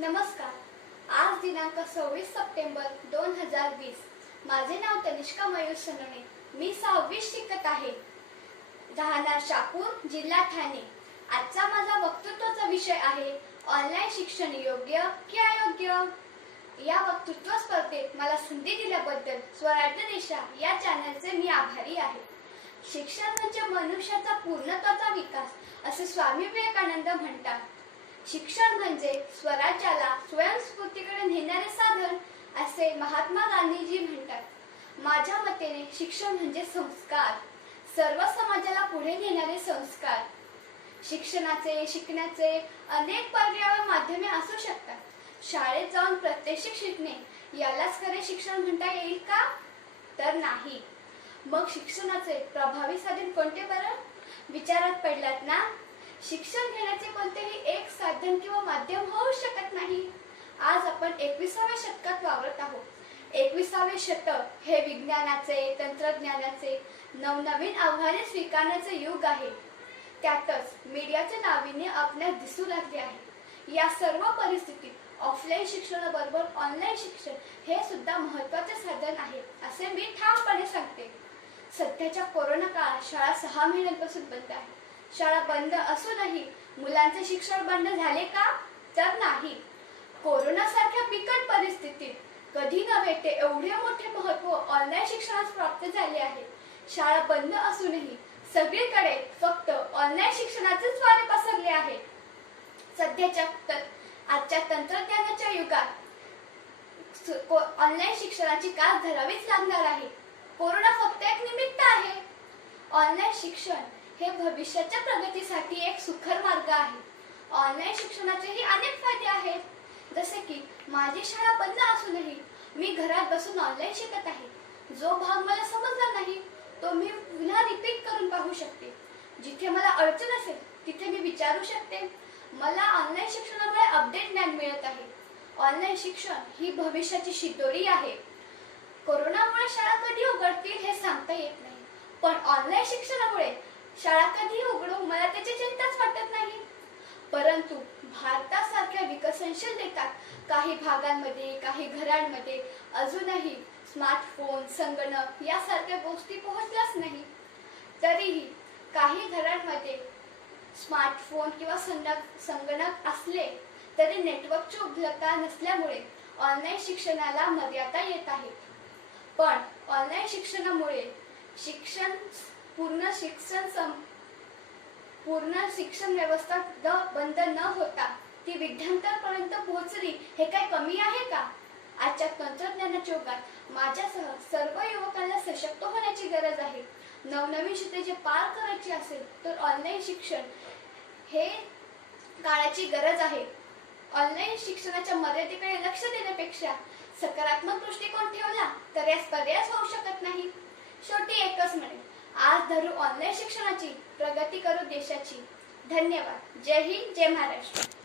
नमस्कार. आज दिनांक सव्वीस सप्टेंबर दोन हजार वीस. माझे नाव तनिष्का मयूर सनोने. मी सहावीस शिकत आहे. राहणार शापूर जिल्हा ठाणे. आजचा माझा वक्तृत्वाचा विषय आहे ऑनलाईन शिक्षण योग्य की अयोग्य? या वक्तृत्व स्पर्धेत मला संधी दिल्याबद्दल स्वराज्य देशा या चॅनलचे मी आभारी आहे. शिक्षण म्हणजे मनुष्याचा पूर्णत्वाचा विकास असे स्वामी विवेकानंद म्हणतात. शिक्षण म्हणजे स्वराज्याला स्वयंस्फूर्तीकडे नेणारे साधन असे महात्मा गांधीजी म्हणतात. माझ्या मतेने शिक्षण म्हणजे संस्कार. सर्व समाजाला पुढे नेणारे संस्कार. शिक्षणाचे शिकण्याचे अनेक पर्याय माध्यमे असू शकतात. शाळेत जाऊन प्रत्यक्ष शिकणे यालाच खरे शिक्षण म्हणता येईल का? तर नाही. मग शिक्षणाचे प्रभावी साधन कोणते बरं? विचारात पडलात ना? शिक्षण घेण्याचे कोणतेही एक साधन किंवा माध्यम होऊ शकत नाही. आज आपण एकविसाव्या शतकात वावरत आहोत. एकविसावे शतक हे विज्ञानाचे तंत्रज्ञानाचे नवनवीन आव्हाने स्वीकारण्याचे युग आहे. त्यातच मीडियाचे नाविन्य आपल्यास दिसू लागले आहे. या सर्व परिस्थितीत ऑफलाईन शिक्षणाबरोबर ऑनलाईन शिक्षण हे सुद्धा महत्त्वाचे साधन आहे असे मी ठामपणे सांगते. सध्याच्या कोरोना काळात शाळा सहा महिन्यांपासून बंद आहे. शाळा बंद असूनही मुलांचे शिक्षण बंद झाले का? तर नाही. कोरोना सारख्या बिकट परिस्थितीत कधी नव्हे ते एवढे मोठे महत्त्व ऑनलाईन शिक्षणास प्राप्त झाले आहे. शाळा बंद असूनही सगळीकडे फक्त ऑनलाईन शिक्षणाचेच वारे पसरले आहे. सध्याच्या आजच्या तंत्रज्ञानाच्या युगात ऑनलाईन शिक्षणाची कास धरावीच लागणार आहे. कोरोना फक्त एक निमित्त आहे. ऑनलाईन शिक्षण हे भविष्याच्या प्रगतीसाठी एक सुखर मार्ग आहे. ऑनलाईन शिक्षणाचेही अनेक फायदे आहेत. जसे की माझी शाळा बंद असूनही मी घरात बसून ऑनलाईन शिकत आहे. जो भाग मला समजला नाही तो मी पुन्हा रिपीट करून पाहू शकते. जिथे मला अडचण असेल तिथे मी विचारू शकते. मला ऑनलाईन शिक्षणामुळे अपडेट ज्ञान मिळत आहे. ऑनलाईन शिक्षण ही भविष्याची शिदोरी आहे. कोरोनामुळे शाळा कधी उघडतील हे सांगता येत नाही. पण ऑनलाईन शिक्षणामुळे शाळा कधी उघडू? मला त्याची चिंताच वाटत नाही. परंतु भारतासारख्या विकसनशील देशात काही भागांमध्ये काही घरांमध्ये अजूनही स्मार्टफोन संगणक यासारख्या गोष्टी पोहोचल्याच नाही. तरीही काही घरांमध्ये स्मार्टफोन किंवा संगणक संगणक असले तरी नेटवर्कची उपलब्धता नसल्यामुळे ऑनलाईन शिक्षणाला मर्यादा येत आहे. पण ऑनलाईन शिक्षणामुळे शिक्षण पूर्ण शिक्षण सम पूर्ण शिक्षण व्यवस्था द बंद न होता ती विद्यार्थ्यांपर्यंत पोहोचली. हे काय कमी आहे का? आजच्या तंत्रज्ञानाच्या युगात माझ्यासह सर्व युवकांना सशक्त होण्याची गरज आहे. नवनवीन क्षेत्रे जे पार करायची असेल तर ऑनलाईन शिक्षण हे काळाची गरज आहे. ऑनलाईन शिक्षणाच्या मर्यादेकडे लक्ष देण्यापेक्षा सकारात्मक दृष्टिकोन ठेवला तर यास पर्यायच होऊ शकत नाही. शेवटी एकच म्हणेल आज धरू ऑनलाईन शिक्षणाची प्रगती करू देशाची. धन्यवाद. जय हिंद जय महाराष्ट्र.